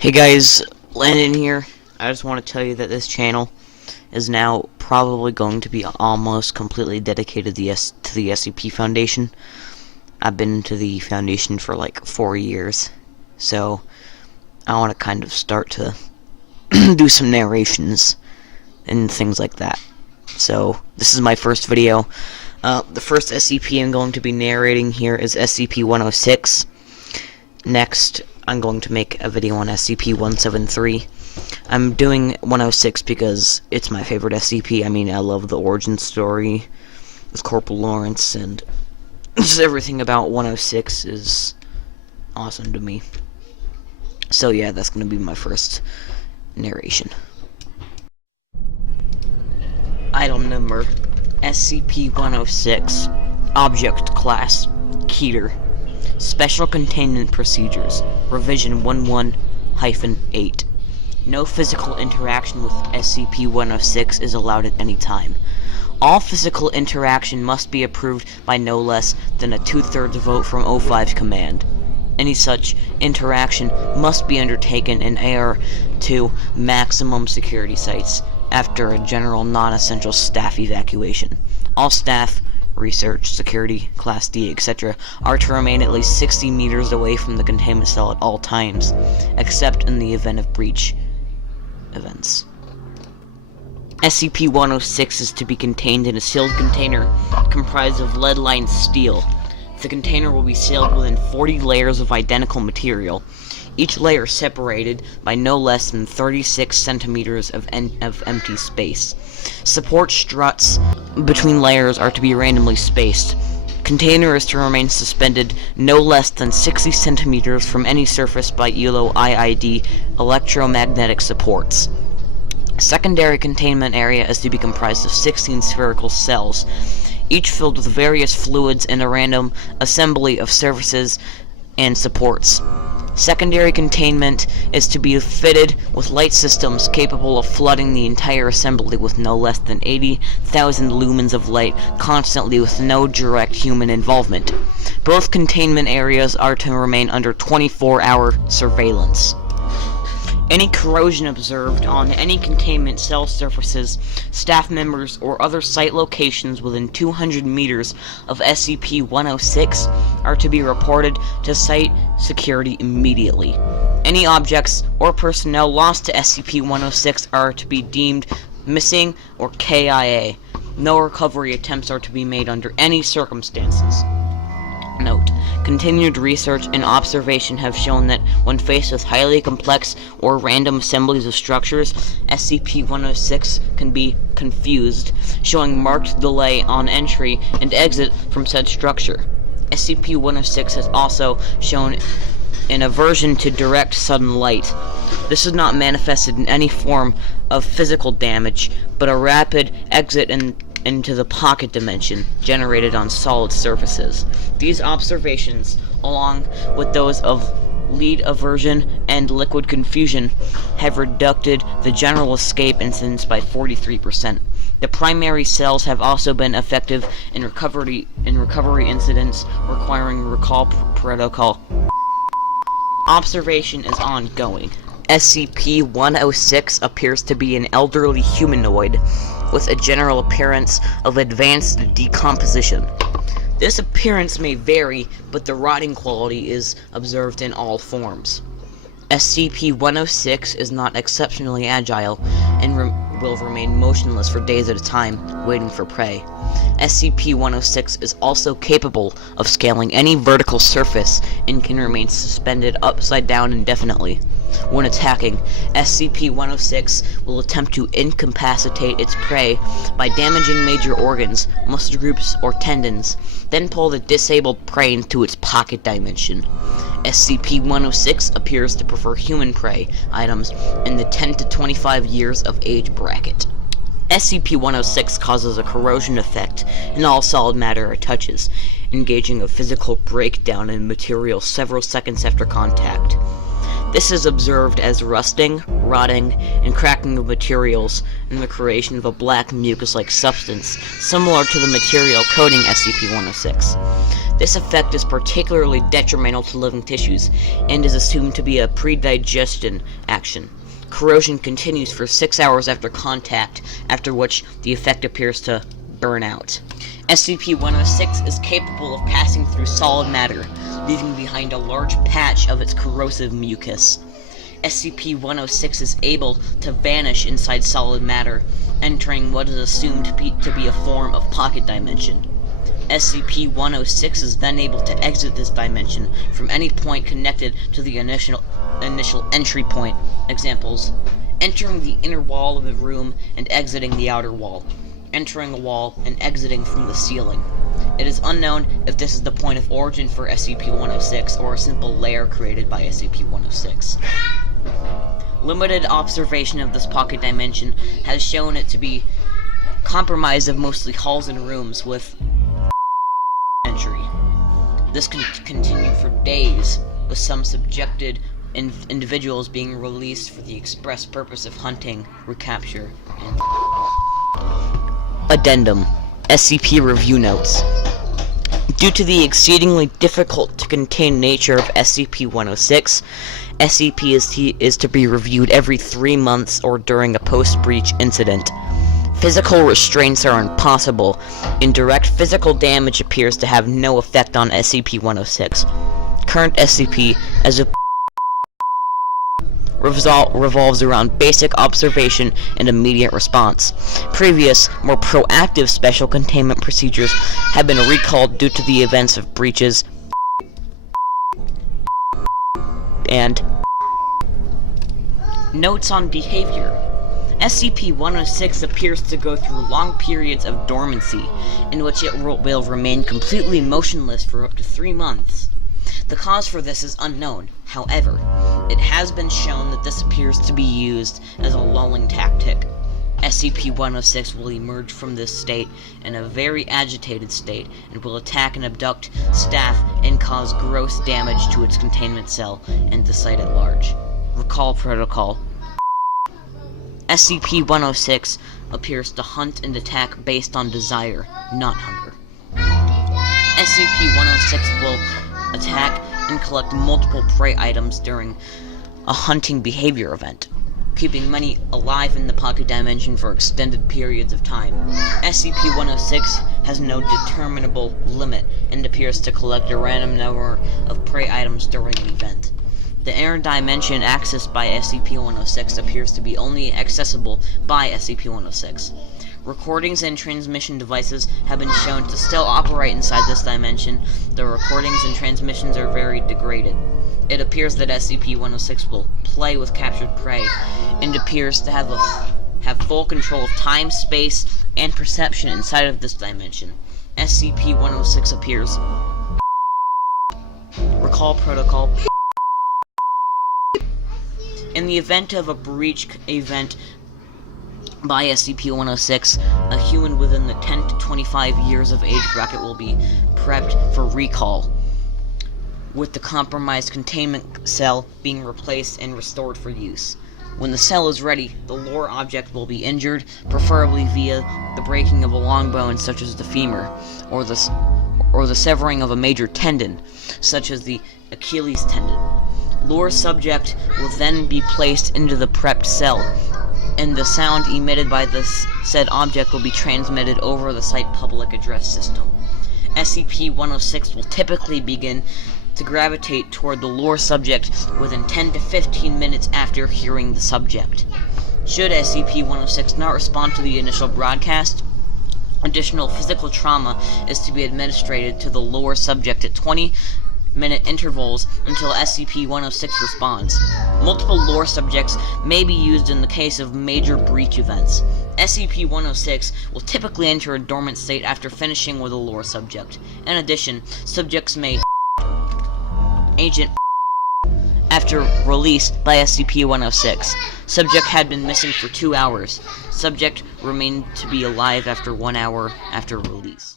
Hey guys, Landon here. I just want to tell you that this channel is now probably going to be almost completely dedicated to the SCP Foundation. I've been to the Foundation for like 4 years, so I want to kind of start to do some narrations and things like that. So this is my first video. The first SCP I'm going to be narrating here is SCP-106. Next, I'm going to make a video on SCP-173. I'm doing 106 because it's my favorite SCP. I mean, I love the origin story with Corporal Lawrence, and just everything about 106 is awesome to me. So yeah, that's going to be my first narration. Item number SCP-106. Object Class Keter. Special Containment Procedures, Revision 11-8. No physical interaction with SCP-106 is allowed at any time. All physical interaction must be approved by no less than a 2/3 vote from O5's command. Any such interaction must be undertaken in AR-2 maximum security sites after a general non-essential staff evacuation. All staff, research, security, Class D, etc. are to remain at least 60 meters away from the containment cell at all times, except in the event of breach events. SCP-106 is to be contained in a sealed container comprised of lead-lined steel. The container will be sealed within 40 layers of identical material, each layer separated by no less than 36 centimeters of empty space. Support struts between layers are to be randomly spaced. Container is to remain suspended no less than 60 centimeters from any surface by ELO IID electromagnetic supports. Secondary containment area is to be comprised of 16 spherical cells, each filled with various fluids and a random assembly of surfaces and supports. Secondary containment is to be fitted with light systems capable of flooding the entire assembly with no less than 80,000 lumens of light constantly with no direct human involvement. Both containment areas are to remain under 24-hour surveillance. Any corrosion observed on any containment cell surfaces, staff members, or other site locations within 200 meters of SCP-106 are to be reported to site security immediately. Any objects or personnel lost to SCP-106 are to be deemed missing or KIA. No recovery attempts are to be made under any circumstances. Note: continued research and observation have shown that when faced with highly complex or random assemblies of structures, SCP-106 can be confused, showing marked delay on entry and exit from said structure. SCP-106 has also shown an aversion to direct sudden light. This is not manifested in any form of physical damage, but a rapid exit into the pocket dimension generated on solid surfaces. These observations, along with those of lead aversion and liquid confusion, have reduced the general escape incidence by 43%. The primary cells have also been effective in recovery incidents requiring recall protocol. Observation is ongoing. SCP-106 appears to be an elderly humanoid with a general appearance of advanced decomposition. This appearance may vary, but the rotting quality is observed in all forms. SCP-106 is not exceptionally agile and will remain motionless for days at a time, waiting for prey. SCP-106 is also capable of scaling any vertical surface and can remain suspended upside down indefinitely. When attacking, SCP-106 will attempt to incapacitate its prey by damaging major organs, muscle groups, or tendons, then pull the disabled prey into its pocket dimension. SCP-106 appears to prefer human prey items in the 10 to 25 years of age bracket. SCP-106 causes a corrosion effect in all solid matter it touches, engaging a physical breakdown in material several seconds after contact. This is observed as rusting, rotting, and cracking of materials and the creation of a black mucus-like substance similar to the material coating SCP-106. This effect is particularly detrimental to living tissues and is assumed to be a predigestion action. Corrosion continues for 6 hours after contact, after which the effect appears to burn out. SCP-106 is capable of passing through solid matter, leaving behind a large patch of its corrosive mucus. SCP-106 is able to vanish inside solid matter, entering what is assumed to be a form of pocket dimension. SCP-106 is then able to exit this dimension from any point connected to the initial entry point. Examples: entering the inner wall of a room and exiting the outer wall, entering a wall and exiting from the ceiling. It is unknown if this is the point of origin for SCP-106 or a simple layer created by SCP-106. Limited observation of this pocket dimension has shown it to be comprised of mostly halls and rooms with entry. This can continue for days, with some subjected individuals being released for the express purpose of hunting, recapture, and... Addendum: SCP Review Notes. Due to the exceedingly difficult to contain nature of SCP-106, SCP is to be reviewed every 3 months or during a post-breach incident. Physical restraints are impossible, and direct physical damage appears to have no effect on SCP-106. Current SCP, as a revolves around basic observation and immediate response. Previous, more proactive special containment procedures have been recalled due to the events of breaches and... Notes on behavior. SCP-106 appears to go through long periods of dormancy, in which it will remain completely motionless for up to 3 months. The cause for this is unknown. However, it has been shown that this appears to be used as a lulling tactic. SCP-106 will emerge from this state in a very agitated state and will attack and abduct staff and cause gross damage to its containment cell and the site at large. Recall Protocol. SCP-106 appears to hunt and attack based on desire, not hunger. SCP-106 will attack and collect multiple prey items during a hunting behavior event, keeping many alive in the pocket dimension for extended periods of time. SCP-106 has no determinable limit and appears to collect a random number of prey items during an event. The inner dimension accessed by SCP-106 appears to be only accessible by SCP-106. Recordings and transmission devices have been shown to still operate inside this dimension. The recordings and transmissions are very degraded. It appears that SCP-106 will play with captured prey, and appears to have full control of time, space, and perception inside of this dimension. SCP-106 appears... Recall Protocol. In the event of a breach event by SCP-106, a human within the 10 to 25 years of age bracket will be prepped for recall, with the compromised containment cell being replaced and restored for use. When the cell is ready, the lore object will be injured, preferably via the breaking of a long bone such as the femur, or the severing of a major tendon, such as the Achilles tendon. Lore subject will then be placed into the prepped cell, and the sound emitted by this said object will be transmitted over the site public address system. SCP-106 will typically begin to gravitate toward the lore subject within 10 to 15 minutes after hearing the subject. Should SCP-106 not respond to the initial broadcast, additional physical trauma is to be administered to the lore subject at 20-minute intervals until SCP-106 responds. Multiple lore subjects may be used in the case of major breach events. SCP-106 will typically enter a dormant state after finishing with a lore subject. In addition, subjects may agent after release by SCP-106. Subject had been missing for 2 hours. Subject remained to be alive after 1 hour after release.